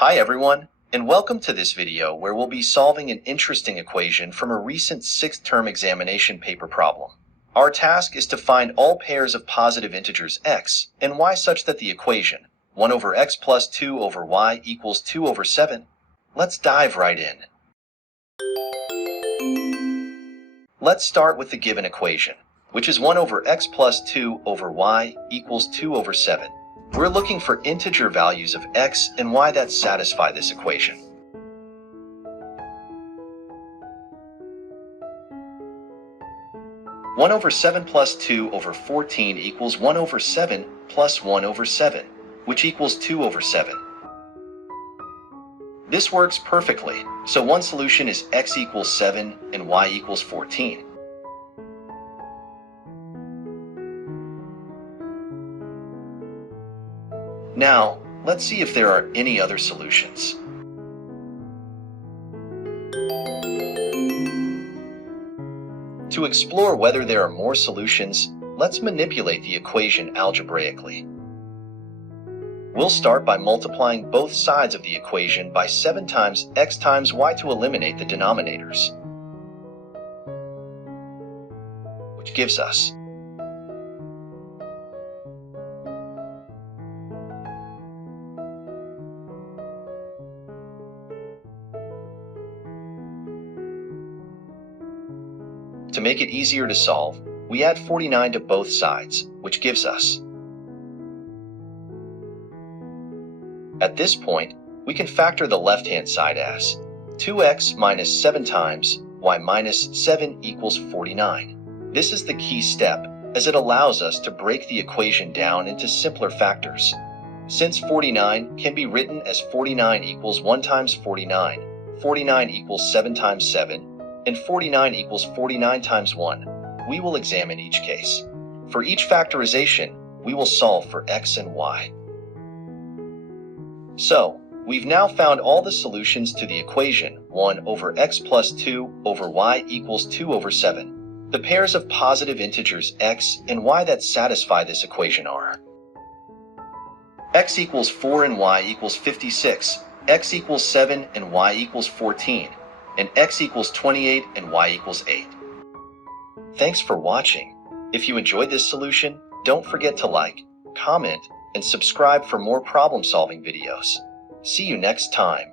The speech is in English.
Hi everyone, and welcome to this video where we'll be solving an interesting equation from a recent 6th term examination paper problem. Our task is to find all pairs of positive integers x and y such that the equation 1 over x plus 2 over y equals 2 over 7. Let's dive right in. Let's start with the given equation, which is 1 over x plus 2 over y equals 2 over 7. We're looking for integer values of x and y that satisfy this equation. One over 7 plus 2 over 14 equals 1 over 7 plus 1 over 7, which equals 2 over 7. This works perfectly, so one solution is x equals 7 and y equals 14. Now, let's see if there are any other solutions. To explore whether there are more solutions, let's manipulate the equation algebraically. We'll start by multiplying both sides of the equation by 7 times x times y to eliminate the denominators, which gives us To make it easier to solve, we add 49 to both sides, which gives us. At this point, we can factor the left-hand side as 2x minus 7 times y minus 7 equals 49. This is the key step, as it allows us to break the equation down into simpler factors. Since 49 can be written as 49 equals 1 times 49, 49 equals 7 times 7, and 49 equals 49 times 1, we will examine each case. For each factorization, we will solve for x and y. So, we've now found all the solutions to the equation 1 over x plus 2 over y equals 2 over 7. The pairs of positive integers x and y that satisfy this equation are x equals 4 and y equals 56, x equals 7 and y equals 14, and x equals 28 and y equals 8. Thanks for watching. If you enjoyed this solution, don't forget to like, comment, and subscribe for more problem-solving videos. See you next time.